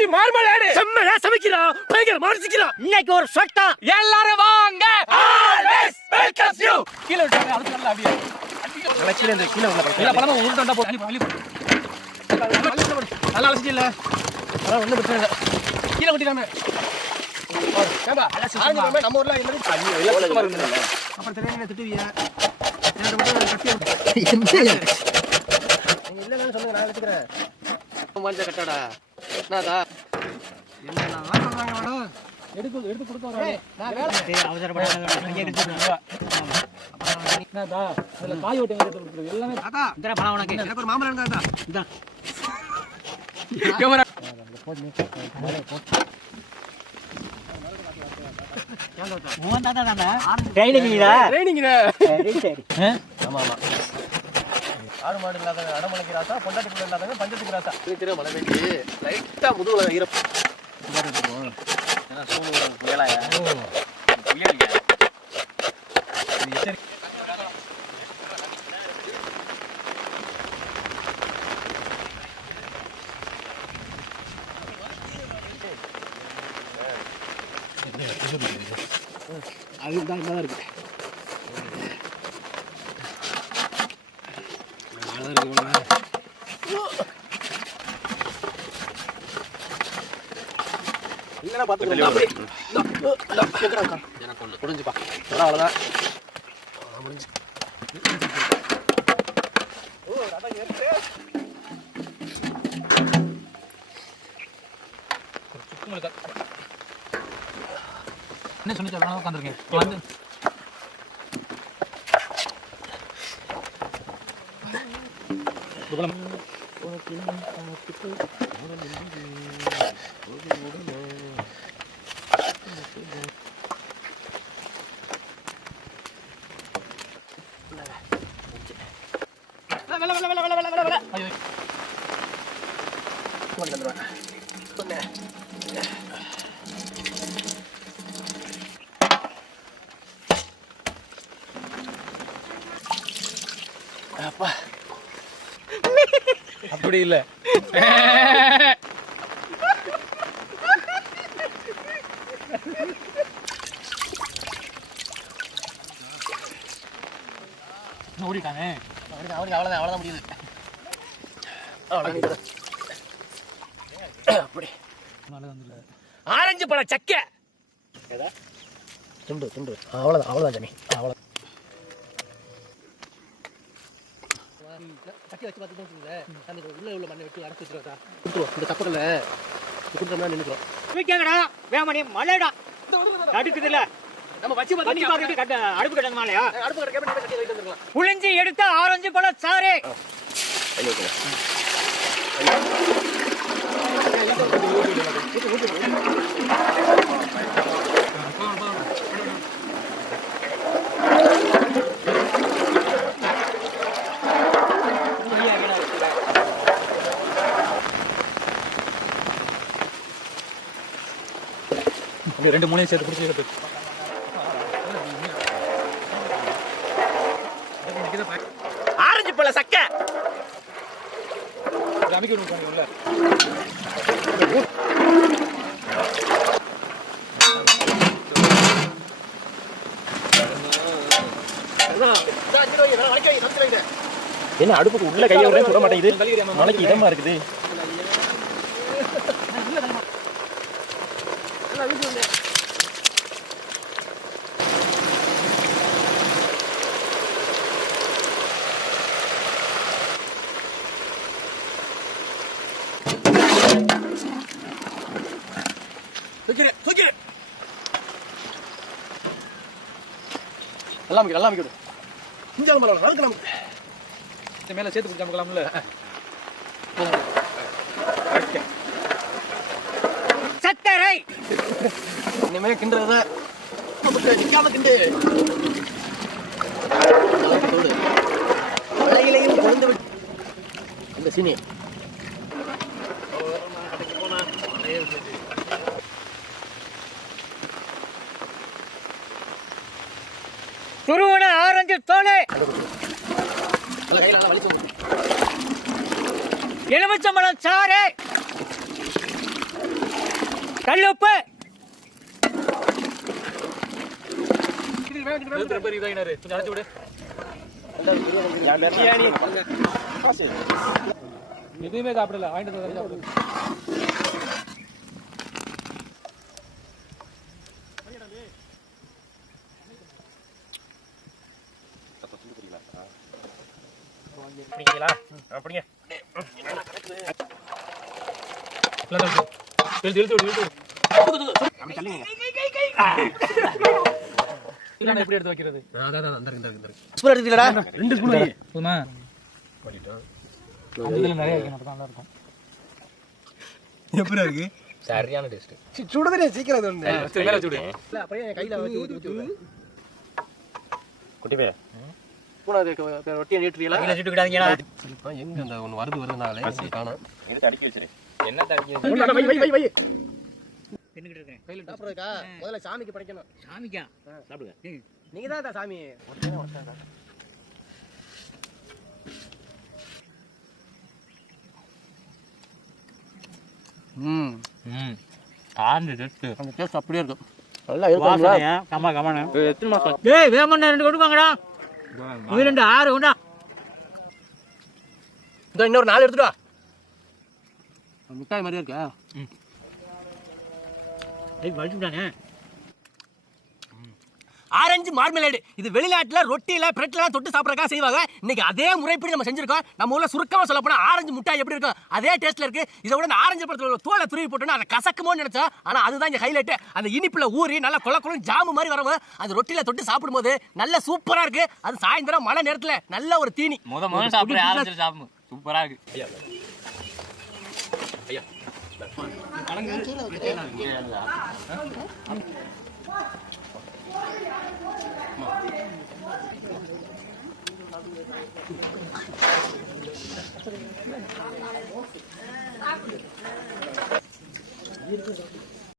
Orange மார்மலேடு செம்மையா சமைக்கிறான், பயங்கரமா ரசிக்கிறான். இன்னைக்கு ஒரு சொட்டம். எல்லாரும் வாங்க. Always welcomes you. கீழ விட்டாங்க, அதுக்கு நல்லா அப்படியே நல்லா கீழ இந்த கீழ உள்ள இல்ல பழமா உருண்டா போட்டு நல்லா அலசிச்சு இல்ல. அதான் ஒண்ணும் பிரச்சனை இல்ல. கீழ கொட்டிடாம ஏம்பா ஆரஞ்சு மார்மலேடு நம்ம ஊர்ல எல்லாரும் சுத்தமா இருக்குல்ல. அப்புறம் தெரியாம திட்டுவியா? என்ன நீங்க இல்லன்னு சொல்லுங்க, நான் எடுத்துக்கிறேன். மஞ்ச கட்டடா என்னடா என்னலாம் சொல்றாங்க மேடம்? எடுத்து கொடுத்தோம். நான் வேலை அவசரப்படாத இங்கே எடுத்துக்கோ. என்னடா அதுல காய் ஓட்டி வந்து கொடுக்குறது எல்லாமே தாத்தா, இந்தா பழம் உனக்கு. எனக்கு ஒரு மாம்பழம் தாத்தா. இந்தா. கேமரா உன் தாத்தா தானே? ட்ரைனிங்கா? ட்ரைனிங்டா. சரி சரி. ஆமா ஆமா. ஆடு மாடு இல்லாதவங்க அடமலைக்கு ராசா, பொண்டாட்டி பிள்ளை இல்லாதவங்க பஞ்சத்துக்கு ராசா. தெரியும் மழை பெய்யுது லைட்டா முதுகுல ஈரம். ஏன்னா சூடு மேலாயா புயல்ங்க. அதுதான் நல்லா இருக்கு. இல்லைன்னா பார்த்துக்கலாம். எனக்கு ஒன்று புரிஞ்சுப்பா. அவ்வளோதான். என்ன சொன்னிச்சு உட்காந்துருக்கேன் வந்து அப்படி இல்ல. ஓடிட்டானே அவனுக்கு அவ்வளோதான் முடியுது. அப்படி ஆரஞ்சு பழ சக்கை துண்டு துண்டு அவ்வளோதான் ஜமி. அவ்வளோ சக்கி வச்சு பார்த்துட்டு அந்த உள்ள மண்ணை வெட்டி அரைச்சி வச்சுருக்கா கொடுத்துருவோம். இந்த தப்பக்கல்ல கொடுத்தோம்னா நின்றுக்கிறோம். கேங்கடா வேமணி மலைடா அடுக்குதுல்ல நம்ம வச்சு பார்த்துட்டு கட்ட அடுப்பு கட்ட மாலையா அடுப்பு கட்ட கேபினட் கட்டி வைத்து வந்துருக்கலாம். புளிஞ்சி எடுத்த ஆரஞ்சு பழ சாறு. ரெண்டு மூணையும் சேர்த்து பிடிச்சி எடுத்து ஆரஞ்சு பழ சக்கை அமைக்க உள்ள என்ன அடுப்புக்கு உள்ள கையை விட சுட மாட்டேங்குது. மலைக்கு இதமா இருக்குது. நல்லா அமைக்கணும். மேல சேர்த்து பிடிச்சா நமக்கலாம்ல. சத்தரை இனிமே கிண்டுறத நிக்காம கிண்டு. மழையிலையும் குழந்து இந்த சீனி துருவன ஆரஞ்சு தோலை எலுமிச்சம்பழம் சாறு கல்லுப்பு கொஞ்சம் அடைச்சு விடு. எதுவுமே சாப்பிடல, வாங்கிட்டு வந்து சாப்பிடு. பிடிங்களா? அப்படிங்க. இழுத்து இழுத்து விடு, இழுத்து விடு. அப்படி தள்ளுங்க. இல்லைன்னா எப்படி எடுத்து வைக்கிறது? ஸ்பூன் எடுத்துக்கலடா. 2 ஸ்பூன் வை. போதுமா? அந்த இதுல நிறைய வைக்கணும், அப்பதான் நல்லா இருக்கும். எப்படி இருக்கு? சரியான டேஸ்ட். சுடுதே சீக்கிரம் அது வந்து. மேல வச்சு விடு. இல்ல அப்படியே கையில வச்சு ஊத்தி விடு. குட்டிவே. பூனாது ரொட்டியை நீட்டுறீங்களா? கையில சுட்டு விடாதீங்கடா. இப்போ எங்க அந்த ஒன்னு வருதுனாலே காணோம். இது தடுக்கி வச்சிரு. என்ன தடுக்கி? வை. தின்னுகிட்டு இருக்கேன். கையில சாப்பிடுறதுக்கா முதல்ல சாமிக்கு படைக்கணும். சாமிக்கா? சாப்பிடுங்க. நீங்க தான் சாமி. ஆண்டு டேஸ்ட். அந்த டேஸ்ட் அப்படியே இருக்கு. நல்லா இருக்குங்களா? வாசனையா? கம்மா கம்மானே. எத்தனை மாசம்? டேய் வேமண்ணா 2 கொடுப்பாங்கடா. இது 2 6 உண்டா. இந்த இன்னொரு 4 எடுத்துட்டு வா. மிட்டாய் மாதிரியே இருக்கா? ஏய் வலிச்சுட்டானே. ஆரஞ்சு மார்மெலேடு. இது வெளிநாட்டுல ரொட்டியில பிரெட்லாம் தொட்டு சாப்பிடறதுக்காக செய்வாங்க. இன்னைக்கு அதே முறைப்படி நம்ம செஞ்சிருக்கோம். நம்ம ஊர்ல சுருக்கமா சொல்ல போனா ஆரஞ்சு முட்டாய் எப்படி இருக்கும் அதே டேஸ்ட்ல இருக்கு. இதை விட அந்த ஆரஞ்சு பழத்துல தோலை துருவி போட்டோம்னா அதை கசக்குமோன்னு நினைச்சோம். ஆனா அதுதான் இங்க ஹைலைட். அந்த இனிப்புல ஊறி நல்லா கொல கொல ஜாமு மாதிரி வரவும் அது ரொட்டியில தொட்டு சாப்பிடும்போது நல்ல சூப்பரா இருக்கு. அது சாயந்தரம் மழை நேரத்துல நல்ல ஒரு தீனி. முதல்ல சாப்பிடுற ஆரஞ்சு சாப்பிடு. சூப்பரா இருக்கு. ஐயா. ஐயா.